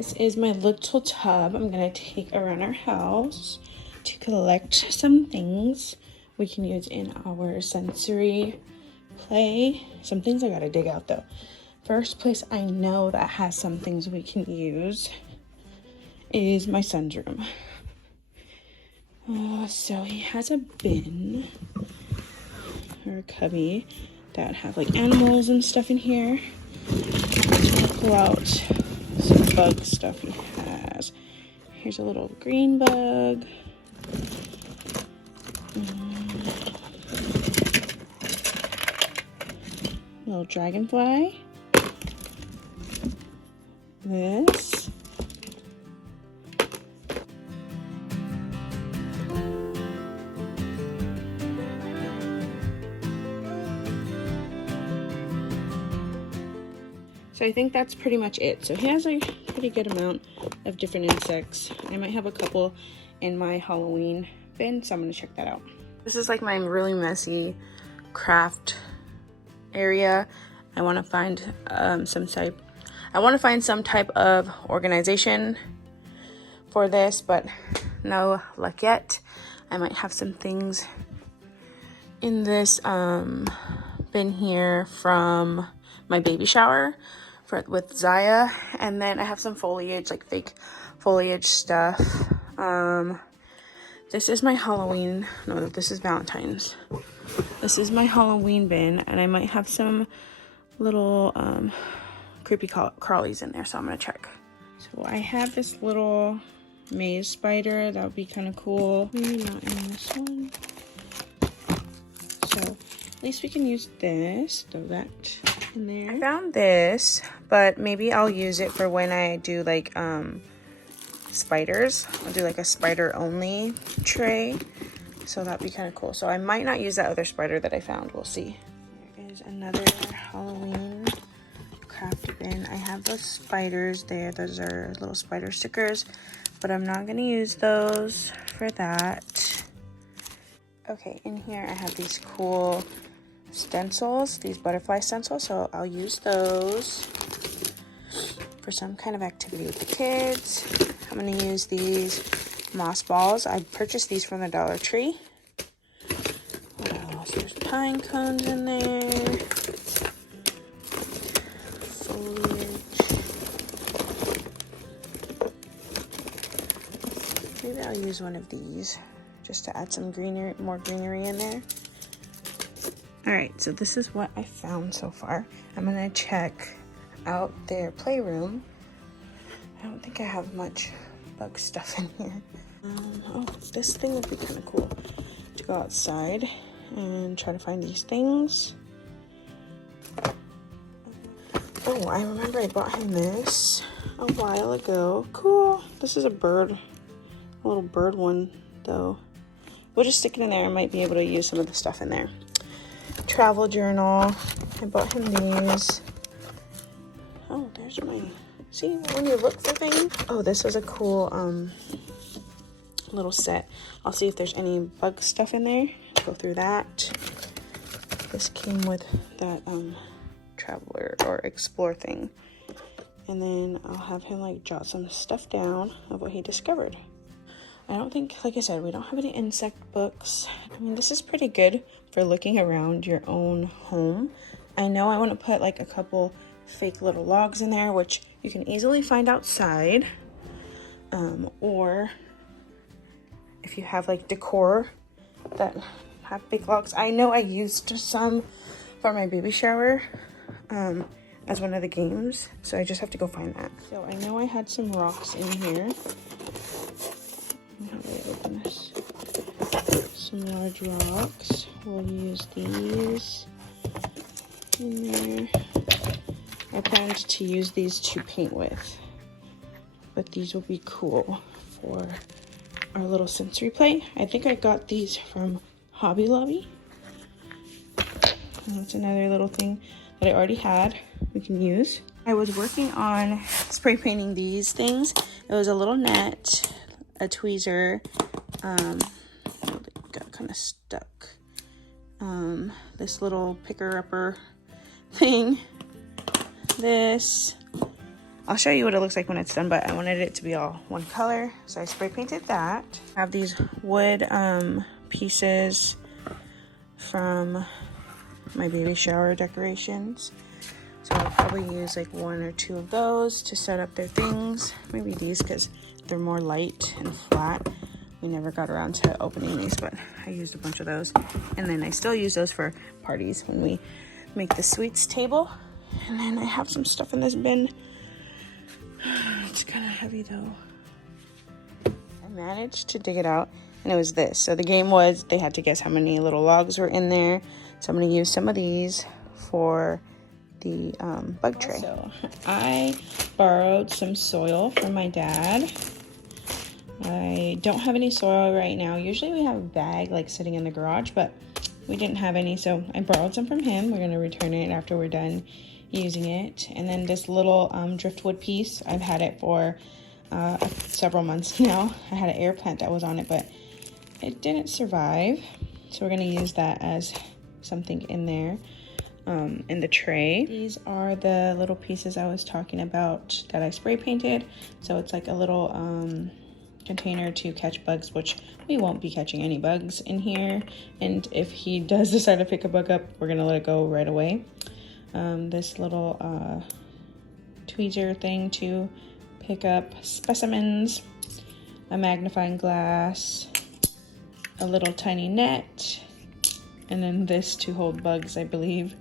This is my little tub I'm gonna take around our house to collect some things we can use in our sensory play. Some things I gotta dig out though. First place I know that has some things we can use is my son's room. So he has a bin or a cubby that have like animals and stuff in here. Let's pull out some bug stuff he has. Here's a little green bug. Little dragonfly. This. So I think that's pretty much it. So he has a pretty good amount of different insects. I might have a couple in my Halloween bin, so I'm gonna check that out. This is like my really messy craft area. I want to find some type of organization for this, but no luck yet. I might have some things in this bin here from my baby shower with Zaya, and then I have some foliage, like fake foliage stuff. This is my Halloween, no, this is Valentine's. This is my Halloween bin, and I might have some little creepy crawlies in there, so I'm gonna check. So I have this little maze spider, that would be kind of cool. Maybe not in this one. So at least we can use this, throw that in there. I found this, but maybe I'll use it for when I do like spiders. I'll do like a spider only tray, so that'd be kind of cool. So I might not use that other spider that I found, we'll see. There is another Halloween craft bin. I have those spiders there, those are little spider stickers, but I'm not gonna use those for that. Okay, in here I have these cool stencils, these butterfly stencils, so I'll use those for some kind of activity with the kids. I'm going to use these moss balls. I purchased these from the Dollar Tree. What else? There's pine cones in there. Foliage. Maybe I'll use one of these just to add some more greenery in there. Alright, so this is what I found so far. I'm going to check out their playroom. I don't think I have much bug stuff in here. Oh, this thing would be kind of cool to go outside and try to find these things. Oh, I remember I bought him this a while ago. Cool. This is a bird. A little bird one, though. We'll just stick it in there. I might be able to use some of the stuff in there. Travel journal. I bought him these. Oh, there's my... See, when you look for things. Oh, this was a cool little set. I'll see if there's any bug stuff in there. Go through that. This came with that traveler or explore thing. And then I'll have him like jot some stuff down of what he discovered. I don't think, like I said, we don't have any insect books. I mean, this is pretty good for looking around your own home. I know I want to put like a couple fake little logs in there, which you can easily find outside. Or if you have like decor that have big logs. I know I used some for my baby shower as one of the games, so I just have to go find that. So I know I had some rocks in here. How do I open this? Some large rocks. We'll use these in there. I planned to use these to paint with, but these will be cool for our little sensory play. I think I got these from Hobby Lobby. And that's another little thing that I already had we can use. I was working on spray painting these things. It was a little net, a tweezer, got kind of stuck. This little picker-upper thing. This. I'll show you what it looks like when it's done, but I wanted it to be all one color, so I spray painted that. I have these wood pieces from my baby shower decorations, so I'll probably use like 1 or 2 of those to set up their things. Maybe these because they're more light and flat. We never got around to opening these, but I used a bunch of those. And then I still use those for parties when we make the sweets table. And then I have some stuff in this bin. It's kind of heavy though. I managed to dig it out, and it was this. So the game was they had to guess how many little logs were in there. So I'm going to use some of these for the bug tray. So I borrowed some soil from my dad. I don't have any soil right now. Usually we have a bag like sitting in the garage, but we didn't have any, so I borrowed some from him. We're going to return it after we're done using it. And then this little driftwood piece, I've had it for several months now. I had an air plant that was on it, but it didn't survive, so we're going to use that as something in there in the tray. These are the little pieces I was talking about that I spray painted. So it's like a little container to catch bugs, which we won't be catching any bugs in here, and if he does decide to pick a bug up, we're gonna let it go right away. This little tweezer thing to pick up specimens, a magnifying glass, a little tiny net, and then this to hold bugs, I believe.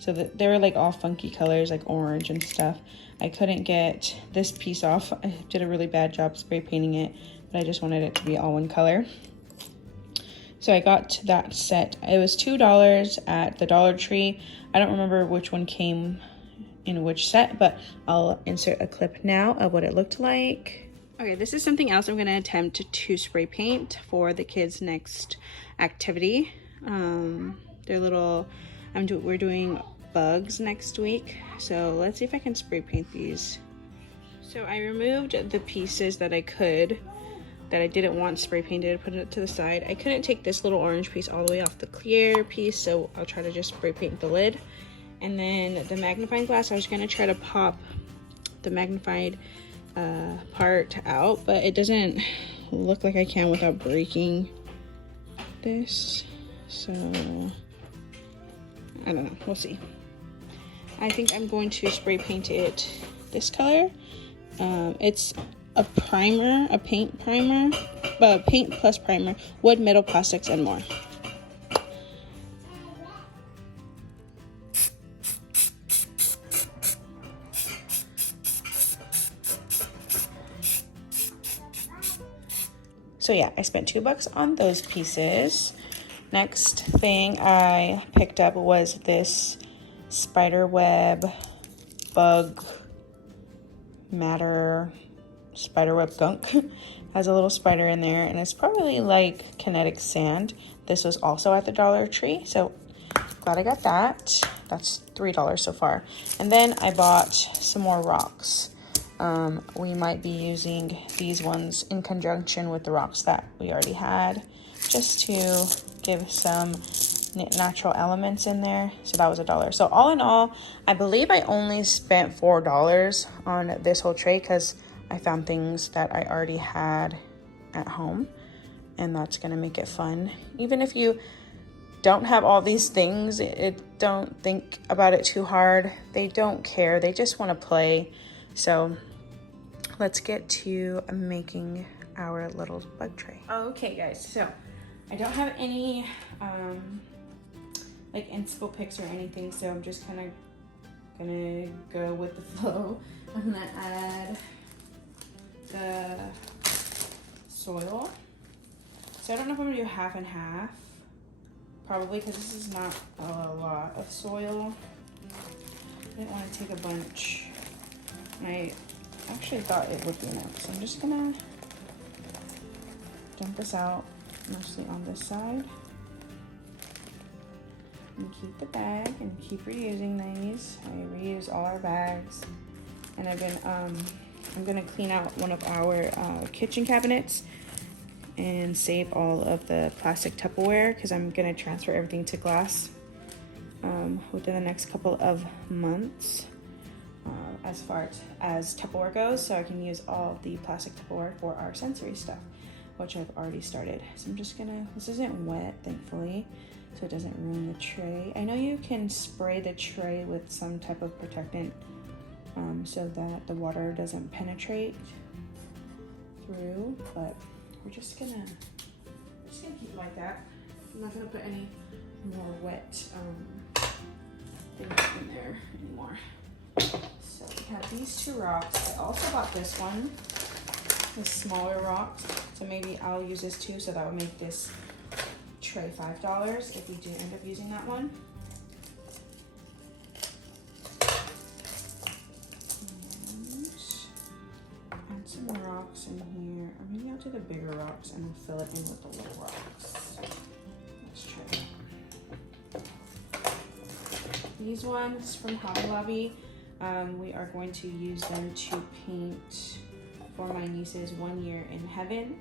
So that they were like all funky colors, like orange and stuff. I couldn't get this piece off. I did a really bad job spray painting it, but I just wanted it to be all one color. So I got that set. It was $2 at the Dollar Tree. I don't remember which one came in which set, but I'll insert a clip now of what it looked like. Okay, this is something else I'm gonna attempt to spray paint for the kids' next activity. They're little, we're doing bugs next week, so let's see if I can spray paint these. So I removed the pieces that I could, that I didn't want spray painted, put it to the side. I couldn't take this little orange piece all the way off the clear piece, so I'll try to just spray paint the lid. And then the magnifying glass, I was gonna try to pop the magnified part out, but it doesn't look like I can without breaking this, so I don't know, we'll see. I think I'm going to spray paint it this color. It's a primer, a paint primer, but paint plus primer, wood, metal, plastics, and more. So yeah, I spent $2 on those pieces. Next thing I picked up was this spider web bug matter spider web gunk. Has a little spider in there, and it's probably like kinetic sand. This was also at the Dollar Tree, so glad I got that. That's $3 so far. And then I bought some more rocks. We might be using these ones in conjunction with the rocks that we already had, just to give some natural elements in there. So that was $1. So all in all, I believe I only spent $4 on this whole tray because I found things that I already had at home, and that's gonna make it fun. Even if you don't have all these things, don't think about it too hard. They don't care, they just want to play. So let's get to making our little bug tray. Okay guys, so I don't have any like inspo pics or anything, so I'm just kind of gonna go with the flow. I'm gonna add the soil. So I don't know if I'm gonna do half and half, probably, because this is not a lot of soil. I didn't want to take a bunch. I actually thought it would be enough, so I'm just gonna dump this out mostly on this side and keep the bag and keep reusing these. I reuse all our bags, and I've been I'm gonna clean out one of our kitchen cabinets and save all of the plastic Tupperware because I'm gonna transfer everything to glass within the next couple of months. as far as Tupperware goes, so I can use all the plastic Tupperware for our sensory stuff, which I've already started. So I'm just gonna, this isn't wet, thankfully, so it doesn't ruin the tray. I know you can spray the tray with some type of protectant so that the water doesn't penetrate through, but we're just gonna keep it like that. I'm not gonna put any more wet things in there anymore. So we have these 2 rocks. I also bought this one, the smaller rocks. So maybe I'll use this too, so that would make this tray $5 if we do end up using that one. And add some rocks in here. Or maybe I'll do the bigger rocks and fill it in with the little rocks. Let's try that. These ones from Hobby Lobby, we are going to use them to paint for my niece's 1 year in heaven.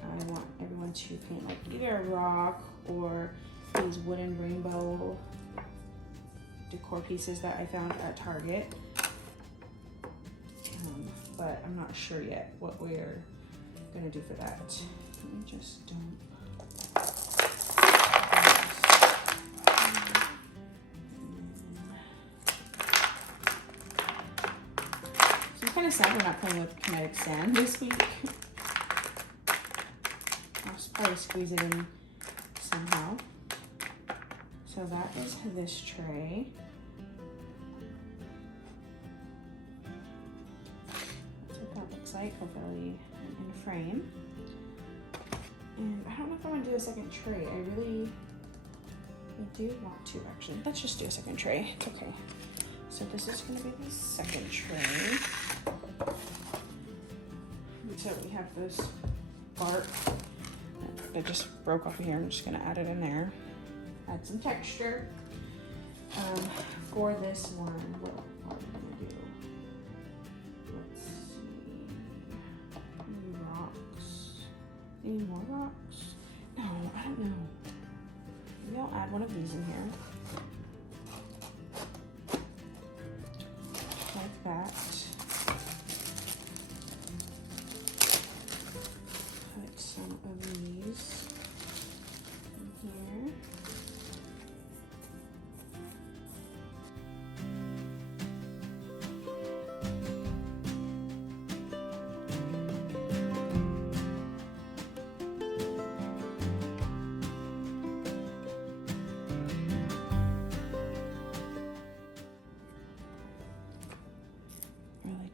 I want everyone to paint like either a rock or these wooden rainbow decor pieces that I found at Target. But I'm not sure yet what we're gonna do for that. Let me just dump. So I'm kind of sad we're not playing with kinetic sand this week. I'll probably squeeze it in somehow. So that is this tray. That's what that looks like, hopefully in frame. And I don't know if I want to do a second tray. I do want to actually. Let's just do a second tray. It's okay. So this is going to be the second tray. So we have this bark that just broke off of here. I'm just going to add it in there. Add some texture. For this one, what are we going to do? Let's see. Any rocks? Any more rocks? No, I don't know. Maybe I'll add one of these in here. Like that. Put some of these in here.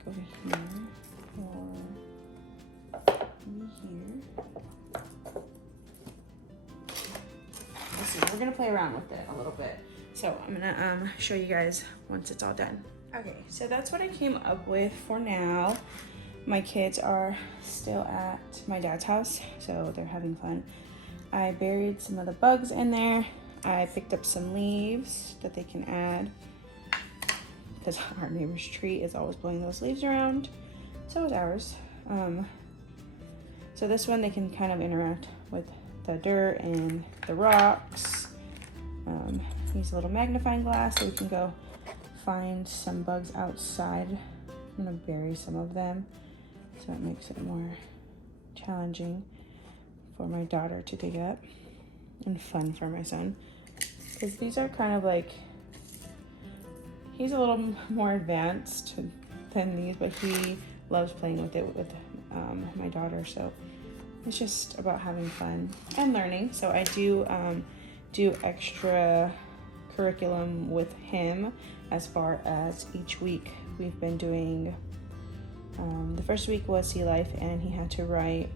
Over here or here. Let's see, we're gonna play around with it a little bit. So I'm gonna show you guys once it's all done. Okay, so that's what I came up with for now. My kids are still at my dad's house, so they're having fun. I buried some of the bugs in there. I picked up some leaves that they can add, because our neighbor's tree is always blowing those leaves around. So is ours. So this one, they can kind of interact with the dirt and the rocks. Use a little magnifying glass so we can go find some bugs outside. I'm gonna bury some of them so it makes it more challenging for my daughter to dig up and fun for my son. Because these are kind of like, he's a little more advanced than these, but he loves playing with it with my daughter. So it's just about having fun and learning. So I do extra curriculum with him as far as each week. We've been doing, the first week was Sea Life, and he had to read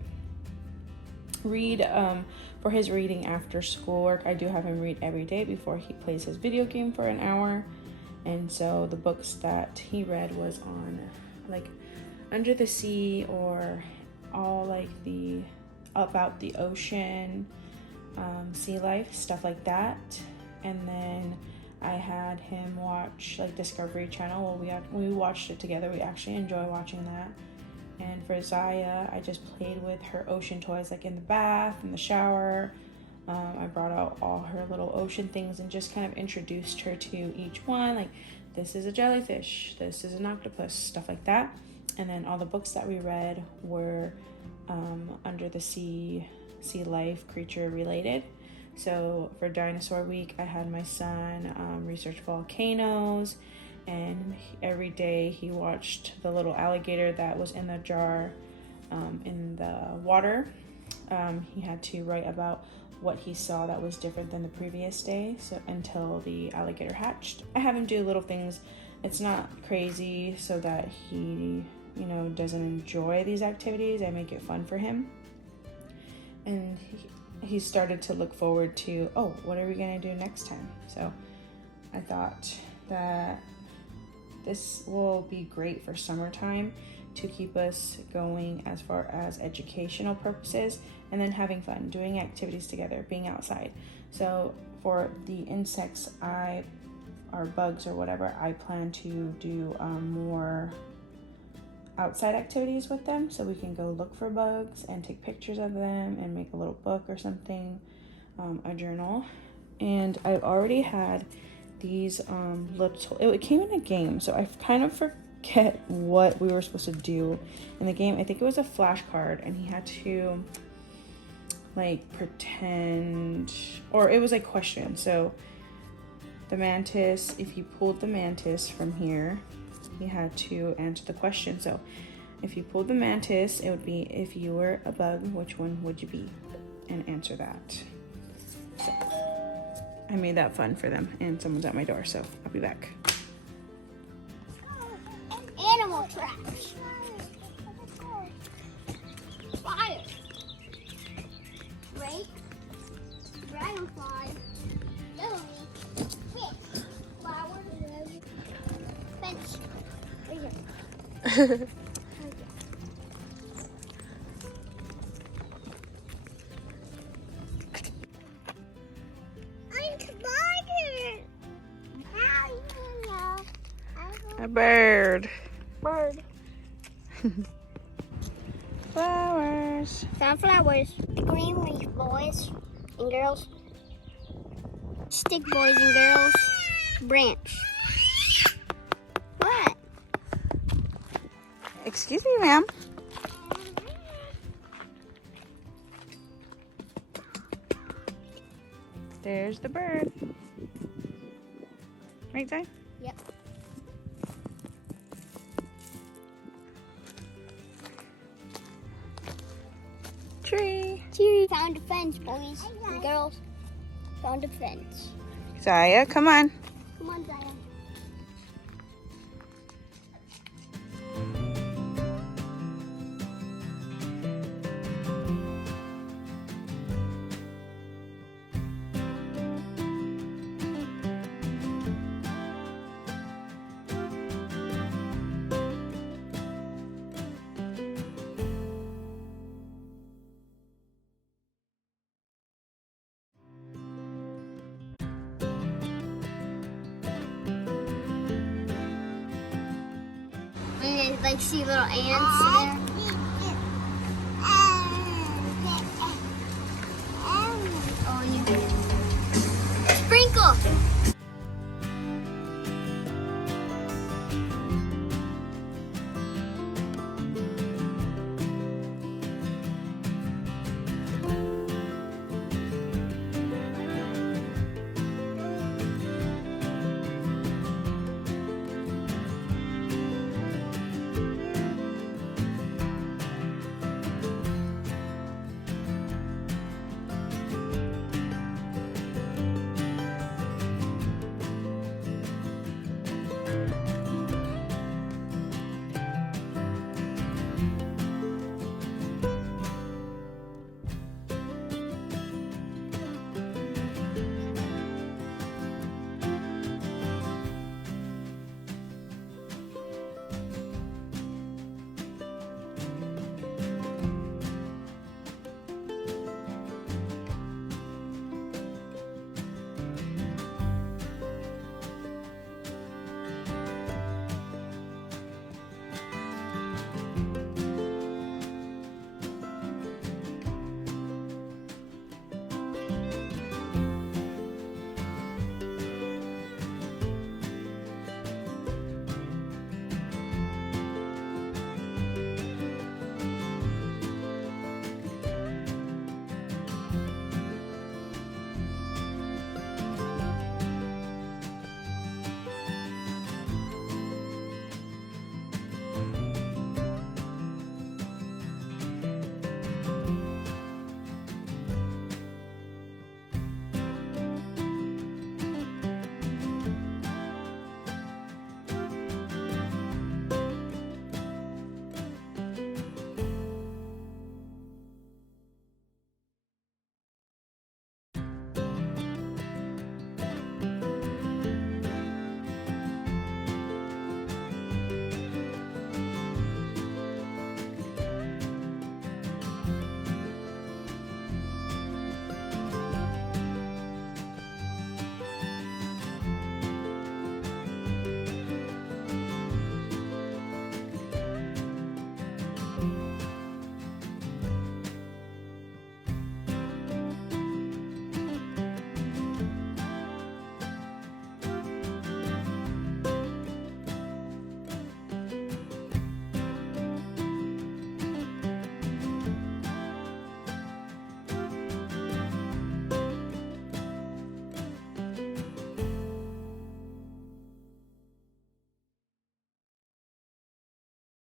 for his reading after schoolwork. I do have him read every day before he plays his video game for an hour. And so the books that he read was on like Under the Sea, or all like about the ocean, sea life, stuff like that. And then I had him watch like Discovery Channel. We watched it together. We actually enjoy watching that. And for Zaya, I just played with her ocean toys, like in the bath, in the shower. I brought out all her little ocean things and just kind of introduced her to each one. Like, this is a jellyfish, this is an octopus, stuff like that. And then all the books that we read were under the sea life, creature related. So for Dinosaur Week, I had my son research volcanoes, and every day he watched the little alligator that was in the jar in the water. He had to write about what he saw that was different than the previous day, so until the alligator hatched. I have him do little things. It's not crazy so that he, you know, doesn't enjoy these activities. I make it fun for him. And he started to look forward to, oh, what are we gonna do next time? So I thought that this will be great for summertime to keep us going as far as educational purposes, and then having fun, doing activities together, being outside. So for the insects, or bugs or whatever, I plan to do more outside activities with them, so we can go look for bugs and take pictures of them and make a little book or something, a journal. And I've already had these it came in a game, so I kind of forget what we were supposed to do in the game. I think it was a flashcard, and he had to like pretend, or it was like questions. So the mantis, if you pulled the mantis from here, you had to answer the question. So if you pulled the mantis, it would be, if you were a bug, which one would you be? And answer that. So I made that fun for them, and someone's at my door, so I'll be back. Animal traps. Fire. Rake. Dragonfly. Lily. Fish. Flower. Fence. Right here. A bird. Bird. Flowers. Sunflowers. Green leaf boys and girls. Stick boys and girls. Branch. What? Excuse me, ma'am. There's the bird. Right there? Yep. Tree. Found a fence, boys and girls. Found a fence. Zaya, come on. Come on, Zaya. And like see little ants there.